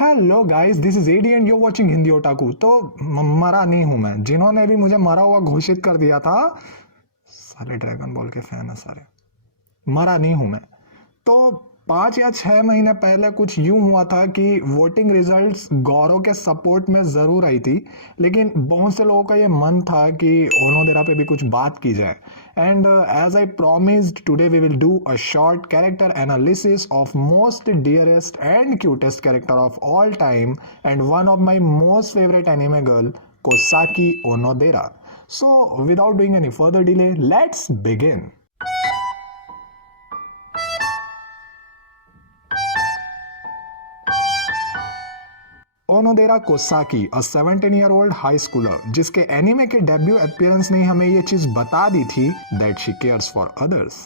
Hello guys, this is Eddy and you watching Hindi Otaku. तो मरा नहीं हूं मैं। जिन्होंने भी मुझे मरा हुआ घोषित कर दिया था, सारे ड्रैगन बॉल के फैन है सारे। मरा नहीं हूं मैं। तो 5 या 6 महीने पहले कुछ यूं हुआ था कि वोटिंग रिजल्ट्स गौरव के सपोर्ट में जरूर आई थी, लेकिन बहुत से लोगों का ये मन था कि ओनोडेरा पे भी कुछ बात की जाए। And as I promised, today we will do a short character analysis of most dearest and cutest character of all time and one of my most favorite anime girl, Kosaki Onodera. So without doing any further delay, let's begin. Onodera Kosaki, a 17-year-old high schooler, जिसके anime के debut appearance ने हमें ये चीज बता दी थी that she cares for others.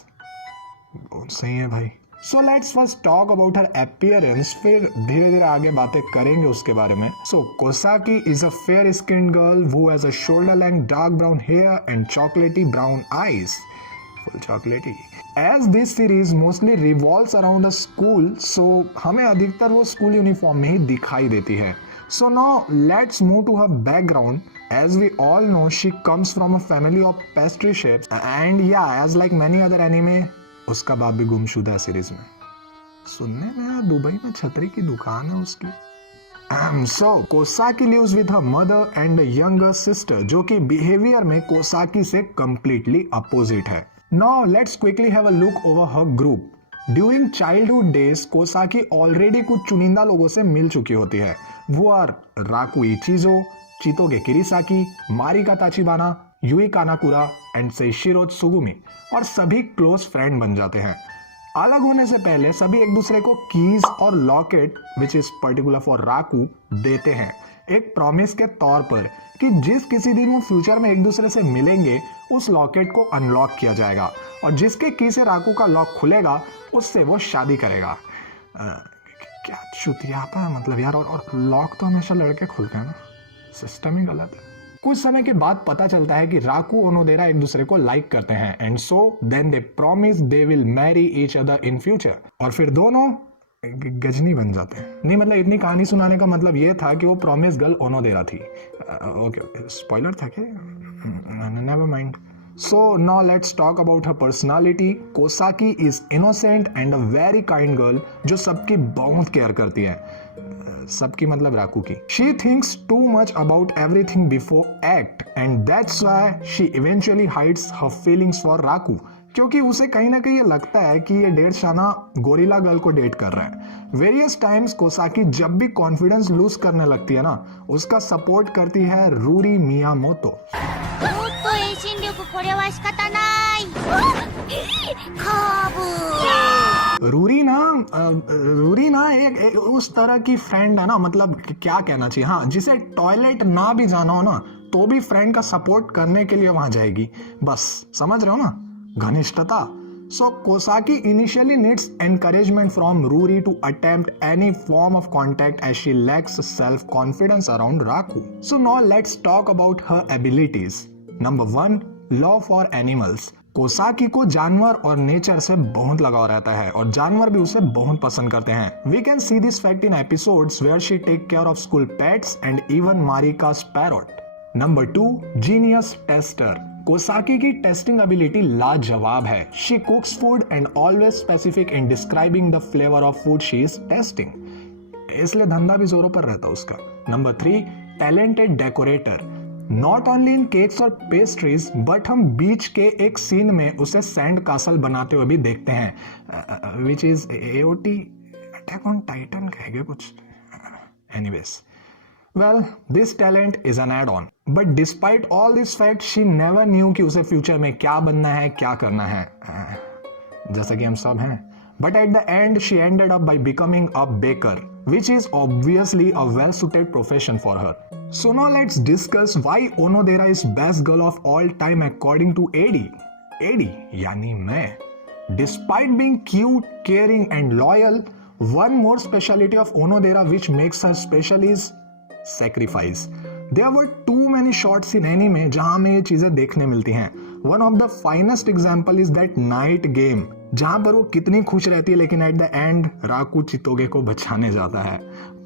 बहुत सही है भाई। So let's first talk about her appearance, फिर धीरे धीरे आगे बातें करेंगे उसके बारे में। So Kosaki is a fair skinned girl who has a shoulder length dark brown hair and chocolatey brown eyes, full chocolatey. As this series mostly revolves around a school, so हमें अधिकतर वो स्कूल यूनिफॉर्म में ही दिखाई देती है। So now let's move to her background. As we all know, she comes from a family of pastry chefs and yeah, as like many other anime, उसका बाप भी गुमशुदा है सीरीज में। सुनने में दुबई में छतरी की दुकान है उसकी। So कोसाकी lives with her mother and a younger sister, जो कि बिहेवियर में कोसाकी से completely opposite है। Now let's quickly have a look over her group. During childhood days, Kosaki already कुछ चुनिंदा लोगों से मिल चुकी होती है। वो are Raku Ichijo, Chitoge Kirisaki, Marika Tachibana, Yui Kanakura and Seishiro Tsugumi, और सभी क्लोज फ्रेंड बन जाते हैं। अलग होने से पहले सभी एक दूसरे को कीज और locket, which is particular for Raku, देते हैं एक प्रॉमिस के तौर पर कि जिस किसी दिन वो फ्यूचर में एक दूसरे से मिलेंगे उस लॉकेट को अनलॉक किया जाएगा और जिसके की से राकू का लॉक खुलेगा उससे वो शादी करेगा। क्या चुतियापा है मतलब यार। और लॉक तो हमेशा लड़के खुलते हैं ना, सिस्टम ही गलत है। कुछ समय के बाद पता चलता है कि राकू ओनोडेरा एक दूसरे को लाइक करते हैं and so then they promise they will marry each other in future, और फिर दोनों गजनी बन जाते हैं। नहीं मतलब इतनी कहानी सुनाने का मतलब ये था कि वो प्रॉमिस गर्ल ओनोडेरा थी। ओके, स्पॉइलर था क्या? Never mind. So now let's talk about her personality. Kosaki is innocent and a very kind girl, जो सबकी बहुत केयर करती है। सबकी मतलब राकू की। She thinks too much about everything before act and that's why she eventually hides her feelings for Raku, क्योंकि उसे कहीं ना कहीं ये लगता है कि ये डेढ़ शाना गोरिल्ला गर्ल को डेट कर रहा है। वेरियस टाइम्स कोसाकी जब भी कॉन्फिडेंस लूज करने लगती है ना, उसका सपोर्ट करती है रूरी मियामोतो। रूरी ना एक उस तरह की फ्रेंड है ना, मतलब क्या कहना चाहिए, हाँ, जिसे टॉयलेट ना भी जाना हो ना तो भी फ्रेंड का सपोर्ट करने के लिए वहां जाएगी। बस समझ रहे हो ना, घनिष्ठता। So Kosaki initially needs encouragement from Ruri to attempt any form of contact as she lacks self-confidence around Raku. So now let's talk about her abilities. Number 1, love for animals. कोसाकी को जानवर और नेचर से बहुत लगाव रहता है और जानवर भी उसे बहुत पसंद करते हैं। We can see this fact in episodes where she take care of school pets and even Marika's parrot. Number 2, genius tester. कोसाकी की टेस्टिंग एबिलिटी लाजवाब है। She cooks food and always specific in describing the flavor of food she is testing. इसलिए धंधा भी जोरों पर रहता उसका। Number 3, talented decorator. Not only in cakes और पेस्ट्रीज, बट हम बीच के एक सीन में उसे सैंड कासल बनाते हुए भी देखते हैं, which is AOT, attack on Titan कहेंगे कुछ। Anyways, well, this talent is an add-on. But despite all this fact, she never knew कि उसे फ्यूचर में क्या बनना है, क्या करना है, जैसा कि हम सब हैं। But at the end, she ended up by becoming a baker, which is obviously a well-suited profession for her. So now let's discuss why Onodera is best girl of all time according to Eddie. Eddie, यानी मैं. Despite being cute, caring, and loyal, one more speciality of Onodera which makes her special is sacrifice. There were too many shots in anime जहां में ये चीजें देखने मिलती हैं। One of the finest example is that night game, जहां पर वो कितनी खुश रहती है लेकिन एट द एंड राकू चितोगे को बचाने जाता है।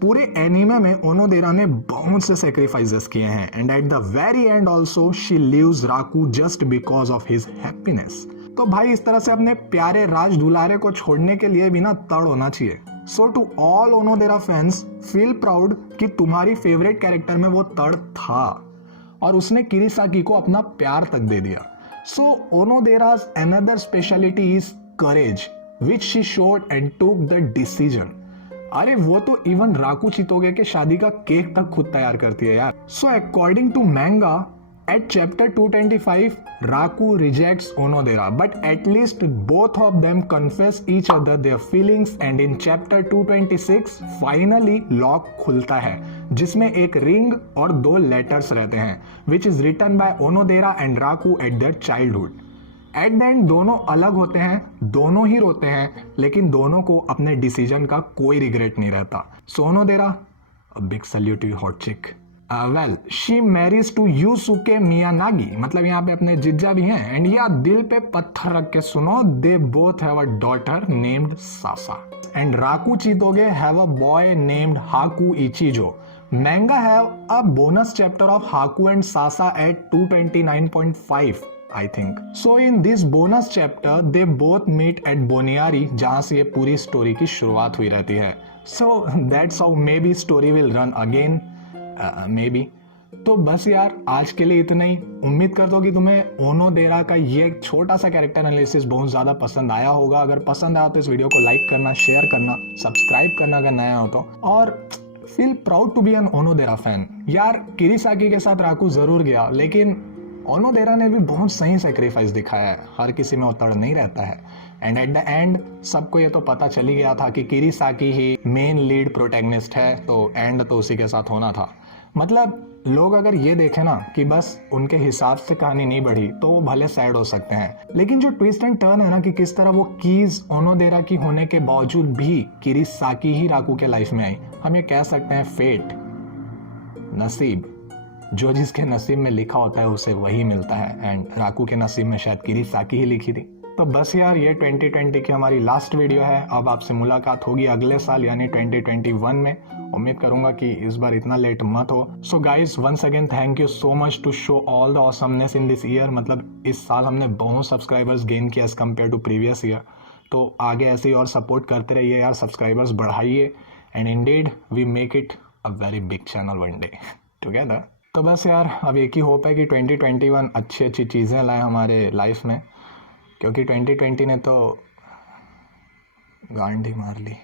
पूरे एनिमे में ओनोडेरा ने बहुत से सेक्रीफाइसेस किए हैं and at the very end also she leaves Raku just because of his happiness. तो भाई इस तरह से अपने प्यारे राज दुलारे को छोड़ने के लिए भी ना तड़ होना चाहिए। So to all Onodera fans, feel proud कि तुम्हारी फेवरेट कैरेक्टर में वो तड़ था और उसने किरीसाकी को अपना प्यार तक दे दिया। सो ओनोडेरा's another speciality is courage which she showed and took the decision। अरे वो तो इवन राकू चितोगे के शादी का केक तक खुद तैयार करती है यार। So according to manga at chapter 225 Raku rejects Onodera, but at least both of them confess each other their feelings and in chapter 226 finally lock खुलता है जिसमें एक रिंग और 2 लेटर्स रहते हैं which is written by Onodera and Raku at their childhood। At the end दोनों अलग होते हैं, दोनों ही रोते हैं, लेकिन दोनों को अपने डिसीजन का कोई रिग्रेट नहीं रहता। So Onodera, a big salute to hot chick. Well she marries to Yusuke Miyanagi, मतलब यहाँ पे अपने जिज्जा भी हैं एंड या दिल पे पत्थर रख के सुनो, they both have a daughter named Sasa and Raku Chitoge have a boy named Haku Ichijo. Manga have a bonus chapter of Haku and Sasa at 229.5 I think. So in this bonus chapter they both meet at बोनियारी जहाँ से ये पूरी story की शुरुआत हुई रहती है। So that's how maybe story will run again, maybe। तो बस यार आज के लिए इतना ही। उम्मीद करता हूँ कि तुम्हें ओनोडेरा का ये छोटा सा कैरेक्टर एनालिसिस बहुत ज़्यादा पसंद आया होगा। अगर पसंद आया तो इस वीडियो को लाइक करना, शेयर करना, सब्सक्राइब करना अगर नया हो तो, और feel proud to be an Onodera fan. यार किरीसाकी के साथ राकू ज़रूर गया, लेकिन ओनोडेरा ने भी बहुत सही सेक्रीफाइस दिखाया है। हर किसी में उतर नहीं रहता है एंड एट द एंड सबको ये तो पता चल ही गया था कि किरीसाकी ही मेन लीड प्रोटैगनिस्ट है, तो एंड तो उसी के साथ होना था। मतलब लोग अगर ये देखें ना कि बस उनके हिसाब से कहानी नहीं बढ़ी तो वो भले सैड हो सकते हैं, लेकिन जो ट्विस्ट एंड टर्न है ना कि किस तरह वो कीज ओनोडेरा की होने के बावजूद भी किरीसाकी ही राकू के लाइफ में आई, हम ये कह सकते हैं फेट, नसीब। जो जिसके नसीब में लिखा होता है उसे वही मिलता है एंड राकू के नसीब में शायद किरीसाकी ही लिखी थी। तो बस यार ये 2020 की हमारी लास्ट वीडियो है। अब आपसे मुलाकात होगी अगले साल यानी 2021 में। उम्मीद करूंगा कि इस बार इतना लेट मत हो। So guys once again thank you so much to show all the awesomeness in this year. मतलब इस साल हमने बहुत सब्सक्राइबर्स गेन किया as compare to previous year. तो आगे ऐसे ही और सपोर्ट करते रहिए यार, सब्सक्राइबर्स बढ़ाइए and indeed we make it a very big channel one day together. तो बस यार अब एक ही होप है कि 2021 अच्छी चीज़ें लाए हमारे लाइफ में, क्योंकि 2020 ने तो गांड ही मार ली।